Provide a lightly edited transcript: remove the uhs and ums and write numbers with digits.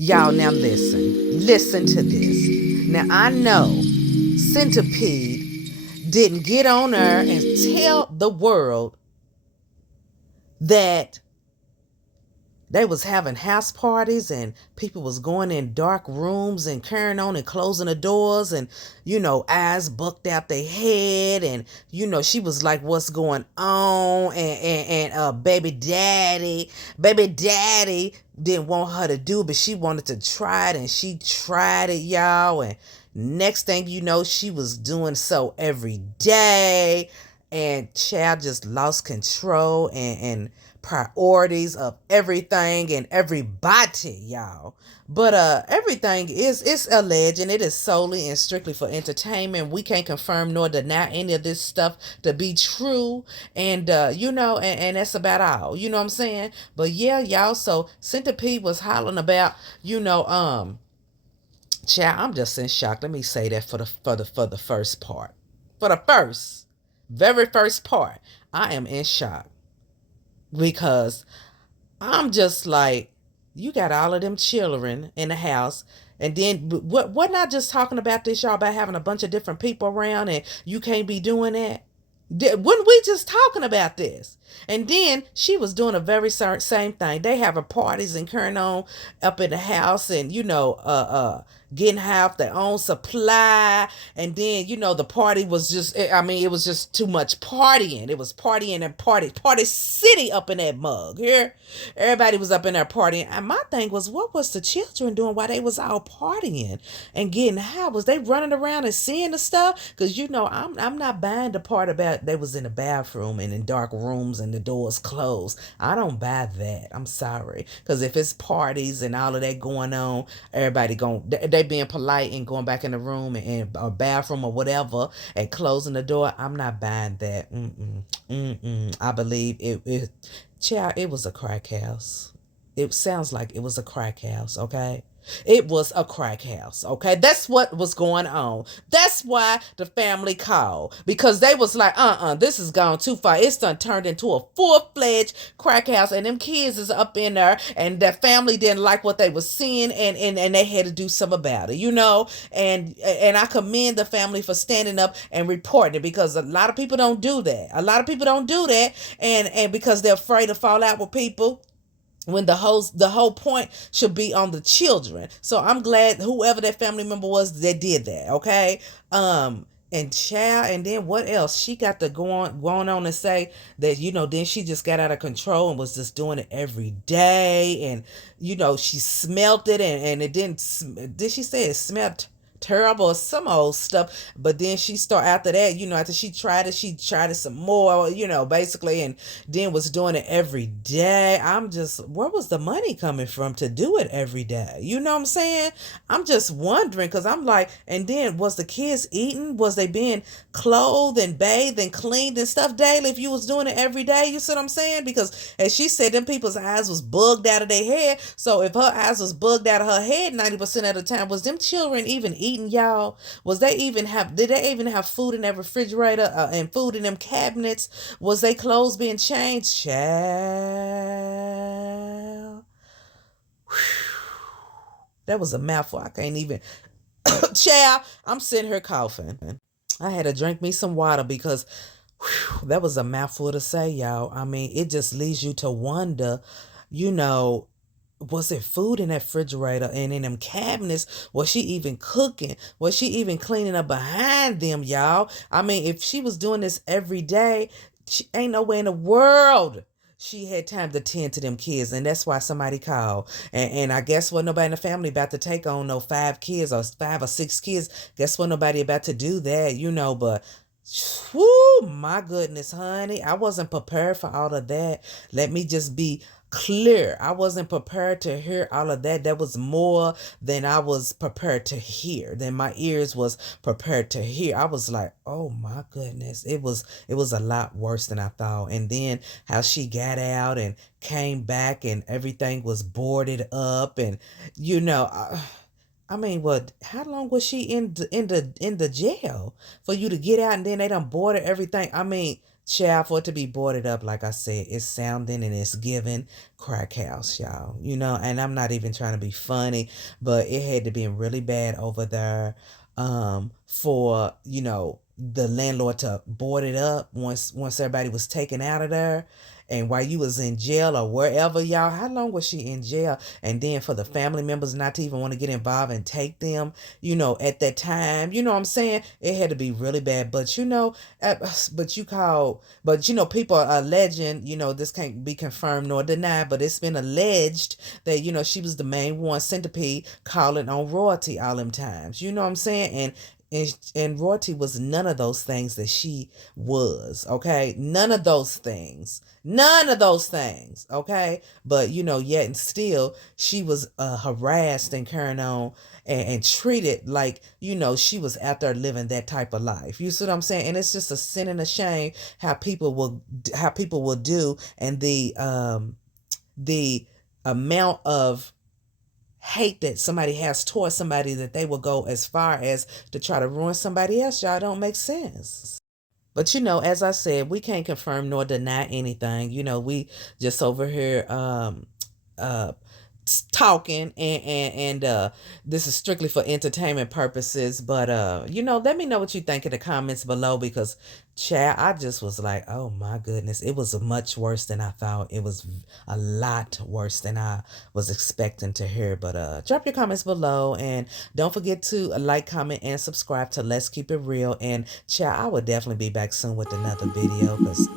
Y'all, now listen. Listen to this. Now, I know Centipede didn't get on there and tell the world that they was having house parties and people was going in dark rooms and carrying on and closing the doors and, eyes bucked out their head. And, she was like, what's going on? And baby daddy didn't want her to do it, but she wanted to try it and she tried it, y'all. And next thing you know, she was doing so every day. And child just lost control and priorities of everything and everybody, y'all. But everything is alleged, and it is solely and strictly for entertainment. We can't confirm nor deny any of this stuff to be true. And and that's about all. You know what I'm saying? But yeah, y'all, so Centipede was hollering about, child, I'm just in shock. Let me say that for the first part. For the very first part, I am in shock because I'm just like, you got all of them children in the house. And then what not just talking about this, y'all, about having a bunch of different people around and you can't be doing that? Wasn't we just talking about this? And then she was doing a very same thing. They having parties and carrying on up in the house and, getting half their own supply. And then, the party was just, it was just too much partying. It was partying and party city up in that mug here. Everybody was up in there partying. And my thing was, what was the children doing while they was all partying and getting high? Was they running around and seeing the stuff? Because, I'm not buying the part about they was in the bathroom and in dark rooms and the doors closed. I don't buy that. I'm sorry. Because if it's parties and all of that going on, everybody they being polite and going back in the room and or bathroom or whatever and closing the door. I'm not buying that. I believe child, it was a crack house. It sounds like it was a crack house, okay? It was a crack house, okay? That's what was going on. That's why the family called. Because they was like, this has gone too far. It's done turned into a full-fledged crack house. And them kids is up in there. And the family didn't like what they was seeing. And they had to do something about it, And I commend the family for standing up and reporting it. Because a lot of people don't do that. A lot of people don't do that. And because they're afraid to fall out with people, when the whole point should be on the children. So I'm glad whoever that family member was that did that, okay? And child, and then what else? She got to going on and say that, then she just got out of control and was just doing it every day. And, she smelt it and it did she say it smelled terrible or some old stuff? But then she start after that, after she tried it some more, basically, and then was doing it every day. I'm just, where was the money coming from to do it every day? You know what I'm saying? I'm just wondering, because I'm like, and then was the kids eating? Was they being clothed and bathed and cleaned and stuff daily if you was doing it every day? You see what I'm saying? Because as she said, them people's eyes was bugged out of their head. So if her eyes was bugged out of her head 90% of the time, was them children even eating, y'all? Did they even have food in that refrigerator and food in them cabinets? Was they clothes being changed? Child. That was a mouthful. I can't even. Child, I'm sitting here coughing. I had to drink me some water because that was a mouthful to say, y'all. I mean, it just leads you to wonder, you know, was it food in that refrigerator and in them cabinets? Was she even cooking? Was she even cleaning up behind them, y'all? I mean, if she was doing this every day, she ain't no way in the world she had time to tend to them kids. And that's why somebody called. And I guess what, nobody in the family about to take on no 5 kids or 5 or 6 kids. Guess what, nobody about to do that, but whoo, my goodness, honey, I wasn't prepared for all of that. Let me just be clear. I wasn't prepared to hear all of that. That was more than I was prepared to hear, than my ears was prepared to hear. I was like, oh my goodness, it was a lot worse than I thought. And then how she got out and came back and everything was boarded up, and I mean, what? How long was she in the jail for you to get out, and then they done boarded everything? I mean, child, for it to be boarded up, like I said, it's sounding and it's giving crack house, y'all. You know, and I'm not even trying to be funny, but it had to be really bad over there for, you know, the landlord to board it up once everybody was taken out of there. And while you was in jail or wherever, y'all, how long was she in jail? And then for the family members not to even want to get involved and take them, you know, at that time, you know what I'm saying? It had to be really bad. But you know, but you know, people are alleging, you know, this can't be confirmed nor denied, but it's been alleged that, you know, she was the main one centipede calling on royalty all them times. You know what I'm saying? And royalty was none of those things that she was, okay? None of those things. None of those things, okay? But, you know, yet and still, she was harassed and carrying on and treated like, you know, she was out there living that type of life. You see what I'm saying? And it's just a sin and a shame how people will do, and the amount of hate that somebody has towards somebody that they will go as far as to try to ruin somebody else. Y'all, don't make sense. But you know, as I said, we can't confirm nor deny anything. You know, we just over here uh talking, and this is strictly for entertainment purposes. But you know, let me know what you think in the comments below, because Chad, I just was like, oh my goodness, it was much worse than I thought. It was a lot worse than I was expecting to hear. But drop your comments below, and don't forget to like, comment, and subscribe to Let's Keep It Real. And Chad, I will definitely be back soon with another video, because